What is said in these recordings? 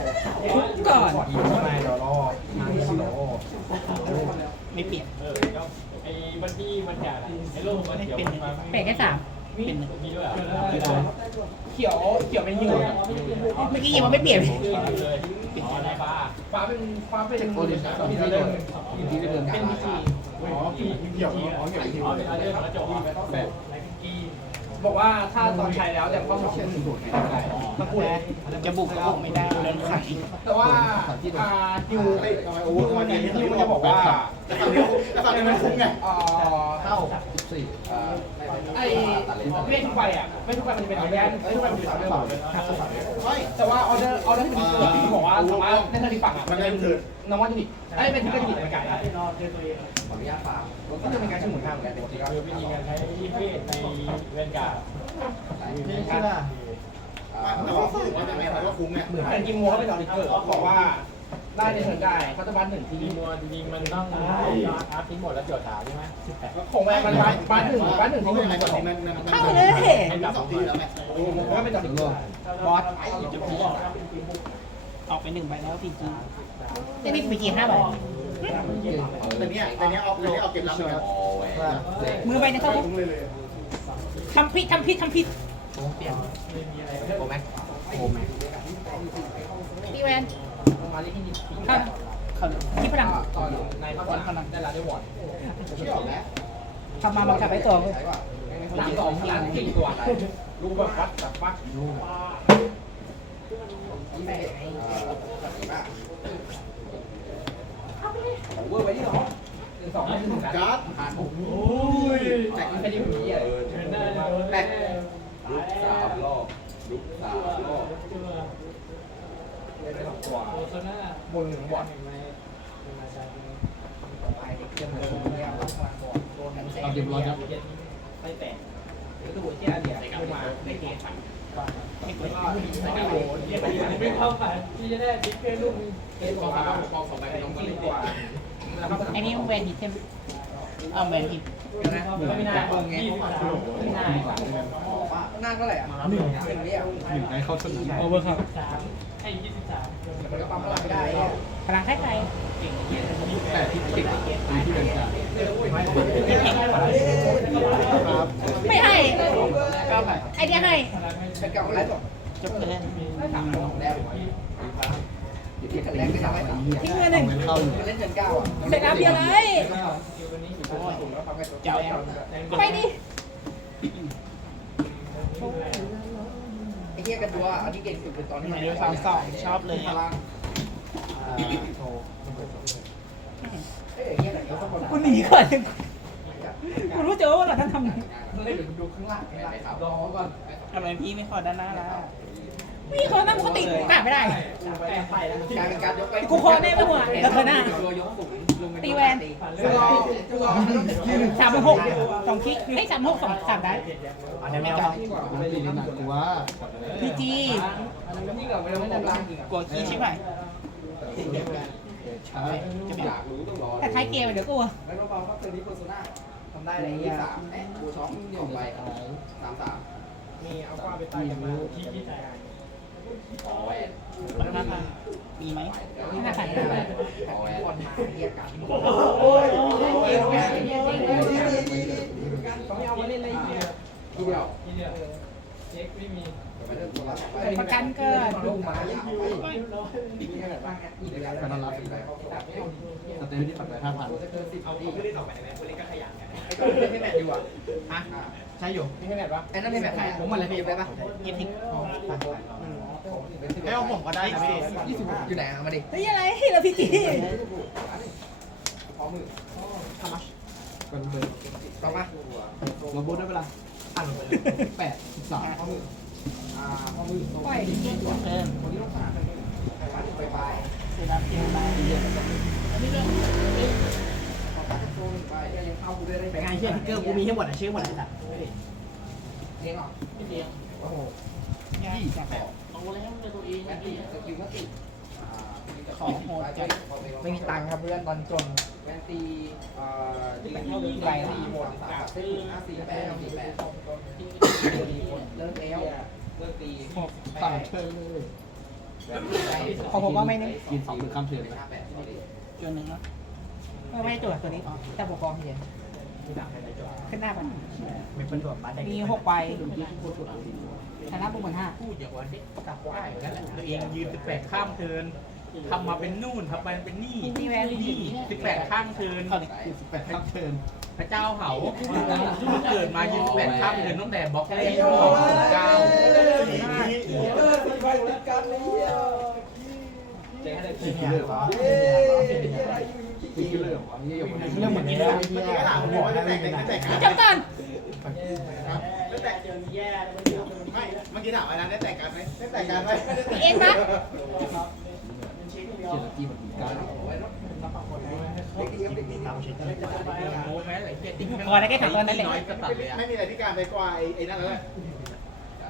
ทุกก่อนยิงเข้าไปรอรอทาร่ไม่เปลี่ยนเออไอ้บันดี้มันจะไอ้โลกมันเขียวเป็นเปลี่ยนแค่สามเป็นมีด้วยเหรอเขียวเขียวเป็นยูเมื่อกี้ยังไม่เปลี่ยนเลยฟ้าเป็นฟ้าเป็นโอเดนสองที่โดนที่เดินเป็นพีจีอ๋อเขียวอ๋อเขียวเป็นทีอ๋อเป็นอะไรกระจกแบบ บอกว่าถ้าตอนใช้แล้วแต่ต้องเชื่อมสูตรไม่ได้ต้องพูดจะบุกก็บุกไม่ได้โดนขังแต่ว่าอ่ายูโอเวอร์วันนี้ยูมันจะบอกว่าแต่ฝั่งนี้แต่ฝั่งนี้มันคุ้มไงอ่าเท่าสิบสี่ไอ้เลขทุกใบอะไม่ทุกใบมันจะเป็นออเดอร์ไม่ทุกใบมันจะเป็นออเดอร์แต่ว่าออเดอร์ออเดอร์ที่เป็นตัวที่บอกว่าสามารถเล่นทางที่ฝั่งอะมันเป็นนวัตจิตไอ้เป็นที่กระดิ่งมันไก่ได้ขออนุญาตฝาก ก็จะเป็นการชื่อหมุนข้างเหมือนกันปกติก็คือวิธีการใช้ที่เวทในเวนการ์นี่คือว่าแต่ว่าคือว่าไม่ว่าคุ้มเนี่ยเป็นกิมโมเขาเป็นออริเกอร์บอกว่าได้ในเทิร์นได้เขาจะบันหนึ่งทีจริงๆจริงๆมันต้องอาร์ตทิ้งหมดแล้วเกี่ยวขาใช่ไหมของแวนมันบันบันหนึ่งบันหนึ่งที่หนึ่งของเข้าเลยให้กลับสองทีแล้วแม่ก็เป็นออริเกอร์บอสออกไปหนึ่งใบแล้วพีจีจะนี่พีจีห้าใบ แต่เนี้ยแต่เนี้ยเอาแต่เนี้ยเอาเก็บรับเลยครับมือใบนึงเข้าคุกทำผิดทำผิดทำผิดโอแม็กโอแม็กตีแวนมาที่นี่เข้าเขาที่พลังตอนในภาคพลังได้รับได้วอร์ดเชื่อแล้วทำมาบังคับไว้ตัวหลังสองหลังสี่ตัวรู้แบบวัดแบบ วัดเวอร์ไว้ที่หรอหนึ่งสองไม่ถึงกันการ์ดแต่กินแค่นี้ผมเหี้ยแปดลุกสามรอบลุกสามรอบได้สองตัวโอโซน่าบนหนึ่งบอร์ดเอาเรียบร้อยครับไม่แตก ได้เกมไม่ก็ไม่โหเรียกไปที่ไม่เข้าไปที่จะได้ติ๊กเกอร์ลูกเกมของเรากองสองใบน้องก็เลยกว่าไอ้นี่แวนฮิตใช่ไหมเอาแวนฮิตไม่น่าเบิ่งไงไม่น่าหน้าเท่าไหร่อะหนึ่งหนึ่งไอเข้าสนามโอเวอร์ครับให้ยี่สิบสามมันก็ปั๊มพลังได้พลังคล้ายแต่ที่เก่งดีที่เดินการครับ ให้ไอเดียให้เป็นเก่าอะไรต่อจบเลยสามของแล้วอยู่ที่ขันแรกที่ทำให้ทิ้งเงินหนึ่งเล่นเงินเก้าเสร็จแล้วเพียงเลยเจ้าไปดิไอ้เหี้ยกันตัวอันนี้เก่งสุดเป็นตอนที่ไหนดูสามสองชอบเลยพลังโชว์เอ้ยเหี้ยไหนก็ต้องกูหนีก่อนกูรู้เจอว่าเราต้องทำไง ไม่ดูดูข้างล่างข้างล่างรอก่อนทำไมพี่ไม่ขอด้านหน้าล่ะพี่ขอหน้าปกติกูกลับไม่ได้กลายเป็นการยกไปกูขอแน่ไม่หัวแล้วเธอหน้าตัวยกสูงลงตีแวนกูรอกูรอสามหกสองคลิกให้สามหกสองสามได้อันนี้ไม่เอาผมตีหนักกว่าพีจีนี่กับไม่ต้องล่างจริงอะกลัวขี้ชิบหายใช้จะไม่อยากรู้ต้องรอแต่ท้ายเกมเดี๋ยวกลัวไม่ต้องเบาครับตัวนี้โฆษณา ทำได้เลยยี่สามเอ๊ะกูช็อปสองใบสามสามมีเอาว่าไปใต้กันมาที่ที่ไหนอ๋อแหวนมีไหมไม่น่าขายได้อ๋อแหวนวนมาเรียกกันต้องเอามาเล่นอะไรเงี้ยทีเดียวที่เดียวเช็คไม่มีไปเรื่องตัวละประกันเกิดลงมายังอยู่มีแค่แบบว่าไงอีกแล้วการรับสเตย์ที่ปัดไปห้าพัน ใช่อยู่นี่แค่ไหนปะไอ้นั่นไม่แมทใครผมมันเลยพี่ไปปะเก็บทิ้งให้เอาผมก็ได้นะพี่ยี่สิบอยู่ไหนเอามาดิเฮ้ยอะไรเราพีจีพร้อมมือเป็นเบอร์ต่อมาลโบได้เวลาแปดสามพร้อมมืออ่าพร้อมมือปล่อยเพิ่มคนที่ต้องสนามไปไปเสร็จแล้วเพียงมาไปยัง เข้ากูได้ได้แต่งานเชื่อทิกเกอร์กูมีให้หมดอะเชื่อหมดเลยอะเลี้ยงหรอเลี้ยงโอ้โหยี่สิบแปดแมทตี้สกิลก็ติดไม่มีตังค์ครับเพื่อนตอนจนแวนตีเอ่อที่เป็นเท่าเดิมไกลสี่หมดสามสี่ห้าสี่แปดสี่แปดเลิกแล้วเลิกตีต่างเชิงเลยขอผมว่าไม่นี่กินสองหมื่นข้ามเทือนไห้าแปดสอรี่จนหนึ่งเนาะ ไม่ได้จดตัวนี้แต่บวกกองเดียวขึ้นหน้าไปเป็นประโยชน์มาได้มีหกใบชนะบุกเหมือนห้าพูดอย่างว่าเด็กกลับได้นั่นแหละตัวเองยืนสิบแปดข้ามเทินทำมาเป็นนู่นทำมาเป็นนี่นี่แวนนี่สิบแปดข้ามเทินสิบแปดข้ามเทือนพระเจ้าเหาเกิดมายืนสิบแปดข้ามเทินตั้งแต่บล็อกแรกเก้าสี่ห้าสี่กิโลเหรอสี่กิโล เหรอเยี่ยมเรื่องเหมือนกินแล้วเมื่อกี้ก็ถามผมว่าจะแต่งแต่งแต่งจับก่อนได้แต่งไม่เมื่อกี้ถามอันนั้นได้แต่งกันไหมได้แต่งกันไหมเองปะเชียร์กี้มันมีการโอ้แม้ไหลเจ็ดติ๊กพอได้แค่สองตัวนั่นแหละน้อยจะตัดเลยอะไม่มีอะไรพิการไปกว่าไอ้ไอ้นั่นแล้วแหละ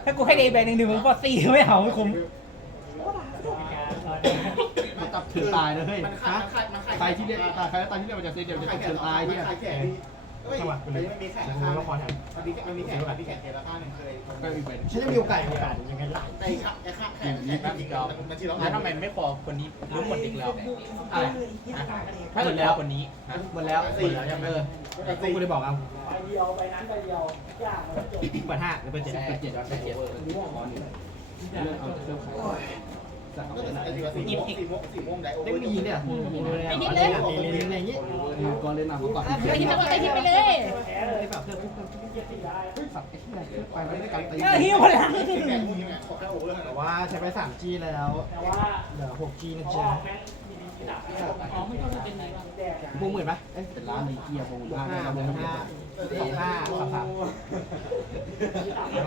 ถ้ากูให้เดย์แบนหนึ่งหนึ่งมึงปอสี่ไม่เอาไม่คุ้ม มันตับถือตายเลยเฮ้ยมันขาฮะยมันขายมันขายตายที่เรียกตายใครตายที่เรียกมันจะเซนเดียวจะขายแขถืนอตายเนี่ยขายแขนเฮ้ยมันไม่มีแขนข้างมันมีมันมีแขนมันมีแขนแขนละข้างหนึ่งเคยก็มีเป็นฉันจะมีโอกาสโอกาสยังไงล่ะไอ้ข้างไอ้ข้างแขนแขนจริงๆมันชีร้องแล้วทำไมไม่พอคนนี้รู้หมดอีกแล้วอะไรถ้าเกิดแล้วคนนี้นะหมดแล้วหมดแล้วยังไม่กูกูได้บอกเอาเปิดห้าหรือเปิดเจ็ดเปิดเจ็ดเปิดเจ็ดเรื่องเอาเรื่องขาย เอาไปไหนสี่โมงสี่โมงสี่โมงได้โอ้เล่นมีเนี่ยไอ้นิดเลยเล่นอะไรอย่างงี้ก่อนเล่นมาก่อนไอ้ทิพย์ไอ้ทิพย์ไปเลยแบบเพื่อนปุ๊บสับไอ้ที่ไหนไปไม่ได้การตีเออฮิวพลังแขนมึงยังไงขอแค่โอเวอร์แต่ว่าใช้ไป 3G แล้วเหลือ 6G นะจ๊ะวงหมื่นปะเอ้ยเป็นล้านในเกียร์วงห้าห้าห้าสองห้าสามสาม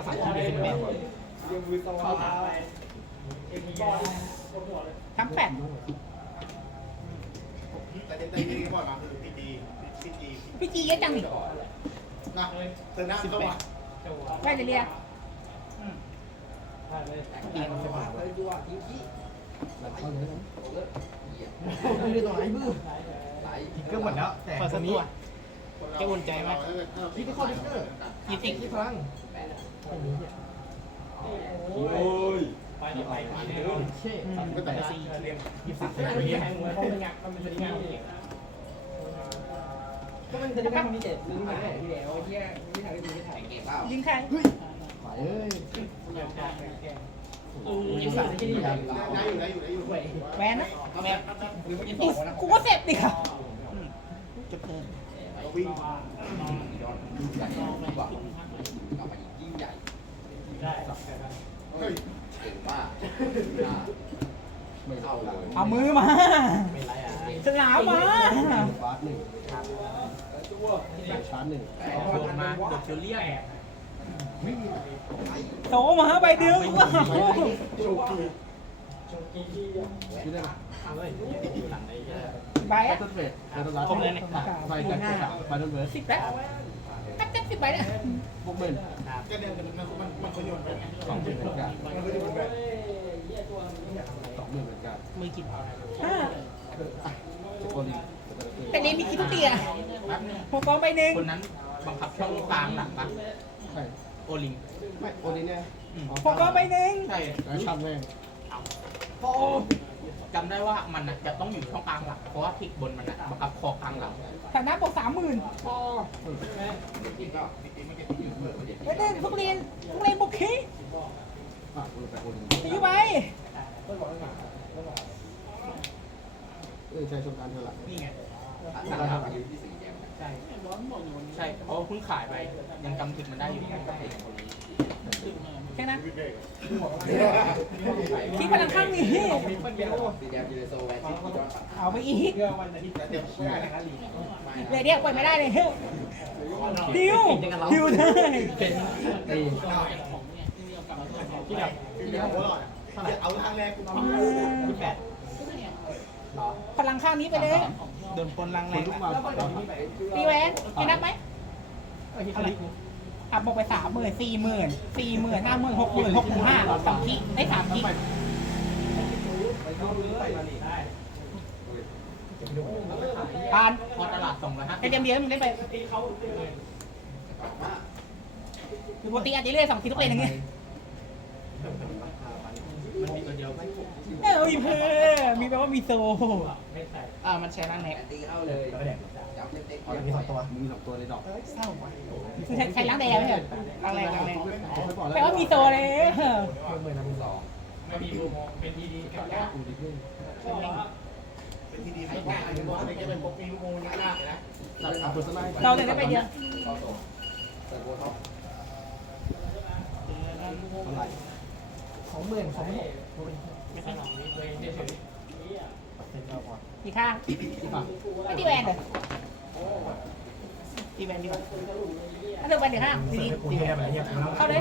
สามที่เป็นเป็น ทั้งแปดแต่เด็กๆที่บ่อยมาคือพีดีพีดีพี่จีเยอะจังนี่นะเธอหน้าเข้ามาได้จะเรียกแล้วเข้าเลยไม่ได้ตัวไหนบื้อทิกเกอร์หมดแล้วแต่ตอนนี้จะอุ่นใจไหมทิกเกอร์ข้อทิกเกอร์ยี่สิบที่พลังโอ้ย ไปไปเช่ก็แต่สี่ยี่สิบเป็นเรียนก็มันจะได้ไม่มีเจ็ดซื้อมาได้ที่แล้วที่ที่ทางที่ถ่ายเก็บเปล่ายิงใครขายเอ้ยยิงสัตว์ได้อยู่ได้อยู่ได้อยู่แวนะกูก็เสร็จดิครับจบเกินวิ่งยิ่งใหญ่ดีกว่ากลับมายิ่งใหญ่เฮ้ย เก่งมากไม่เอาเลยเอามือมาไม่ไรอะสนามมาฟาสหนึ่งชาร์จหนึ่งโดนมาโดนเชลเลี่ยโตมาใบเดียวว้าวชื่อได้ไหมใบไฟอะต้นเวทไฟต้นรัดไฟกันไฟต้นเวทสิบแล้วตัด เจ็ดสิบใบเนี่ยพวกเบิ้ลก็เดินมันมันมันคนโยนไปไงสองหมื่นเหมือนกันมันก็โยนไปสองหมื่นเหมือนกันมือกินโอลิแต่เดมีคิดทุกเตียหกกองใบหนึ่งคนนั้นบังคับช่องกลางหลังปะใช่โอลิงไม่โอลิเนี่ยหกกองใบหนึ่งใช่แล้วช่ำแม่ง จำได้ว่ามันจะต้องอยู่ช่องกลางหลังเพราะว่าทิกบนมันบังคับคอกลางหลังฐานะบวกสามหมื่นกินก็ใบหนึ่งทุกเรียนทุกเรียนบุกขี้อะโอลิไปโอลิตีใบเออใช่ชมการเท่าไหร่นี่ไงตั้งแต่มาอยู่ที่สี่แยกใช่ใช่เพราะเพิ่งขายไปยังจำทิกมันได้อยู่กับไอ้คนนี้ แค่นั้นคิดพลังข้างนี้สี่แยกยูเรโซแวนที่ย้อนตัดเอาไปอีกเดี๋ยวไม่ได้นะเลยเดียวปล่อยไม่ได้เลยดิวดิวได้เป็นตีที่แบบที่แบบโอ้หลอดเอาทางแรกกูคุณแปดพลังข้างนี้ไปเลยโดนคนลังคแรนงลุกมาตีแหวนจะนับไหมอะ บอกไปสามหมื่นสี่หมื่นสี่หมื่นห้าหมื่นหกหมื่นหกหมื่นห้าสองทีได้สามทีผ่านพอตลาดส่งแล้วฮะไอเดียมเดียวมึงได้ไปคือปกติอาจจะเรื่อยสองทีทุกเลนอย่างเงี้ยมันมีเดียมเอเอาอีเพื่อมีแปลว่ามีโซ่อ่ามันใช้ร่างแน็กตีเข้าเลย จับเต็มอ๋อมีสองตัว มีสองตัวเลยดอกเศร้าว่ะคือใช้ใช้ล้างแดงไม่ใช่เหรอร่างแรกร่างแรกไม่บอกแล้วแปลว่ามีโซเลยหมื่นนะมีสองเป็นทีดีเป็นไม่ง่ายเลยว่าอะไรจะเป็นพวกมีลูกโมยากเลยนะตัดเอาตัวสไลด์เราเลยได้ไปเดียวเข้าโซ่เปิดโบท็อปเท่าไหร่สองหมื่นสองหมื่นไม่ค่อยหรอกกี่ข้างที่ฝั่งไม่ดีแวนเหรอ ตีแบนดีกว่าถ้าเดินไปเดี๋ยวข้างดีดีเข้าเลย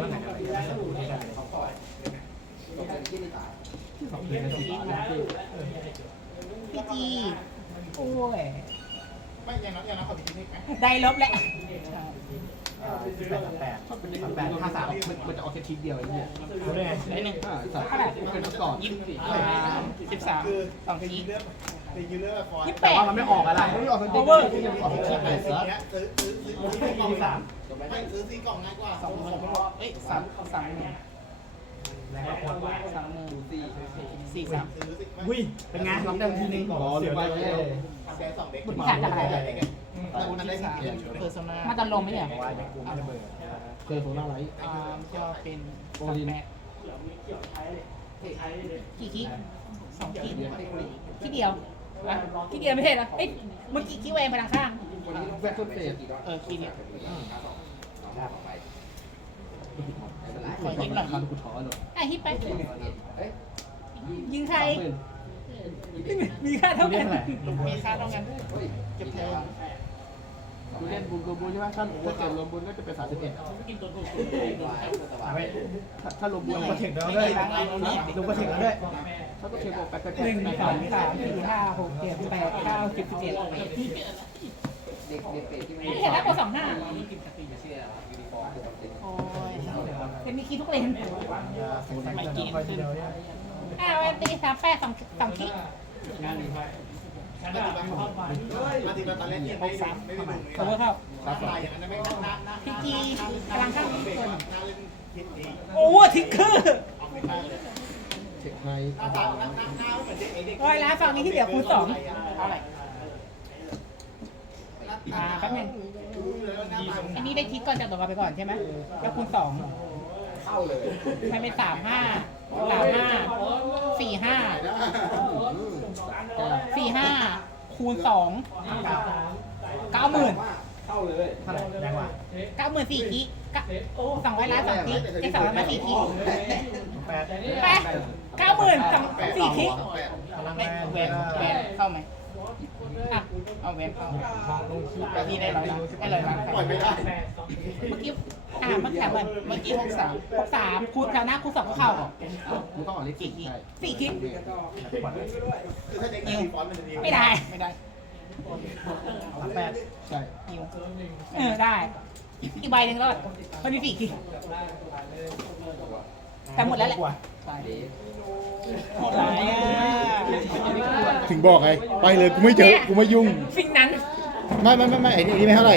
ตกเป็นที่นี่ตายสองเดือนสี่บาทพีจีโอ้ยไม่ยังน้อยยังน้อยขอมีเทคนิคไหมได้ลบแหละสิบแปดสามแปดสามแปดห้าสามมันจะออกแค่ชิ้นเดียวไอ้เนี่ยได้หนึ่งอ่าสัตว์เป็นก่อนยี่สิบสิบสามคือสองเป็นทียูเลือกเป็นยูเลือกฟอนยี่สิบแปแต่ดว่ามันไม่ออกอะไรไม่ออกเป็นโอเวอร์ออกเป็นชิ้นไอ้เลยสิ่งสัตว์นี้ซื้อซื้อซื้อซื้อกล่องสามไม่ซื้อสี่กล่องง่ายกว่าสองหมื่นเอ้ยสามสามหมื่นสามหมื่นสี่สามซื้อสิอุ้ยเป็นไงลองได้ทีนึงรอเลยไปเลยแดงสองเด็กมันขาดจากอะไรมันได้สามเดียวเพอร์โซนามาตอนลงไม่ใช่เหรอเคยโซน่าไลท์อ่าก็เป็นโอลินแปดกี่คิกสองทีคิกเดียว อะคิกเดียวไม่ใช่เหรอเอ้ยเมื่อกี้คิกแวนไปทางข้างแบ็คต้นเฟสเออคีเนี่ยไปขอยิงหน่อยมันกูถอเลยอะฮิปไปเฮ้ยยิงใครหมื่นมีค่าเท่ากันมีค่าเท่ากันเฮ้ยเก็บเทอม กูเล่นบุญรวมบุญใช่ไหมถ้าถ้าเกิดรวมบุญก็จะเป็นสามสิบเอ็ดถ้ารวมบุญก็เถึงแล้วด้วยรวมก็เถึงแล้วด้วยถ้าก็เทบอกแปดแปดหนึ่งสองสามสี่ห้าหกเจ็ดแปดเก้าสิบสิบเอ็ดเด็กเด็กเป็ดที่ไม่เห็นแล้วกดสองห้าเชื่อยูนิฟอร์มคือต้องเป็นโอ้ยเป็นมีคีทุกเลนไม่กินขึ้นอ่าวันตีสามแปดสองสองคิก มาทีละตอนแรกที่ไม่ไม่ได้ดูโอเวอร์เข้าตายอย่างนั้นไม่น่าน่าน่าพีจีพลังข้างเด็กน่าเล่นโอ้ทิกเกอร์เลยเช็คไฮหน้าตาหน้าหน้าหน้าเหมือนเด็กไอเด็กร้อยล้านฝั่งนี้ที่เหลือคูณสองเท่าไหร่อ่าแป๊บนึงอันนี้ได้ทิกก่อนจากตัวกันไปก่อนใช่ไหมแล้วคูณสองเข้าเลยมันเป็นสามห้าสามห้าสี่ห้า คูณสองเก้าหมื่นเข้าเลยเท่าไหร่แรงกว่าเก้าหมื่นสี่คิกสองร้อยล้านสองคิกไอ้สองร้อยล้านสี่คิกแปดแปดเก้าหมื่นสองสี่คิกพลังไม่แรงแวนแวนเข้าไหมอะเอาแวนเข้าแต่ที่ได้ร้อยล้านได้ร้อยล้านปล่อยไม่ได้เมื่อกี้ อ่าเมื่อกี้ก่อนเมื่อกี้หกสามหกสามคูณแถวหน้าคูณสองก็เข้ามึงต้องออกเลขสี่ใช่สี่คิกคือถ้าเด็กมีฟอนต์มันจะดีไม่ได้ไม่ได้แปดใช่ฮิวเออได้ อีกใบหนึ่งก็มันมีสี่คิกแต่หมดแล้วแหละตายหมดแล้วถึงบอกไงไปเลยกูไม่เจอกูไม่ยุ่งสิ่งนั้น ไม่ไม่ไม่ไม่ไอ้นี่ไม่เท่าไหร่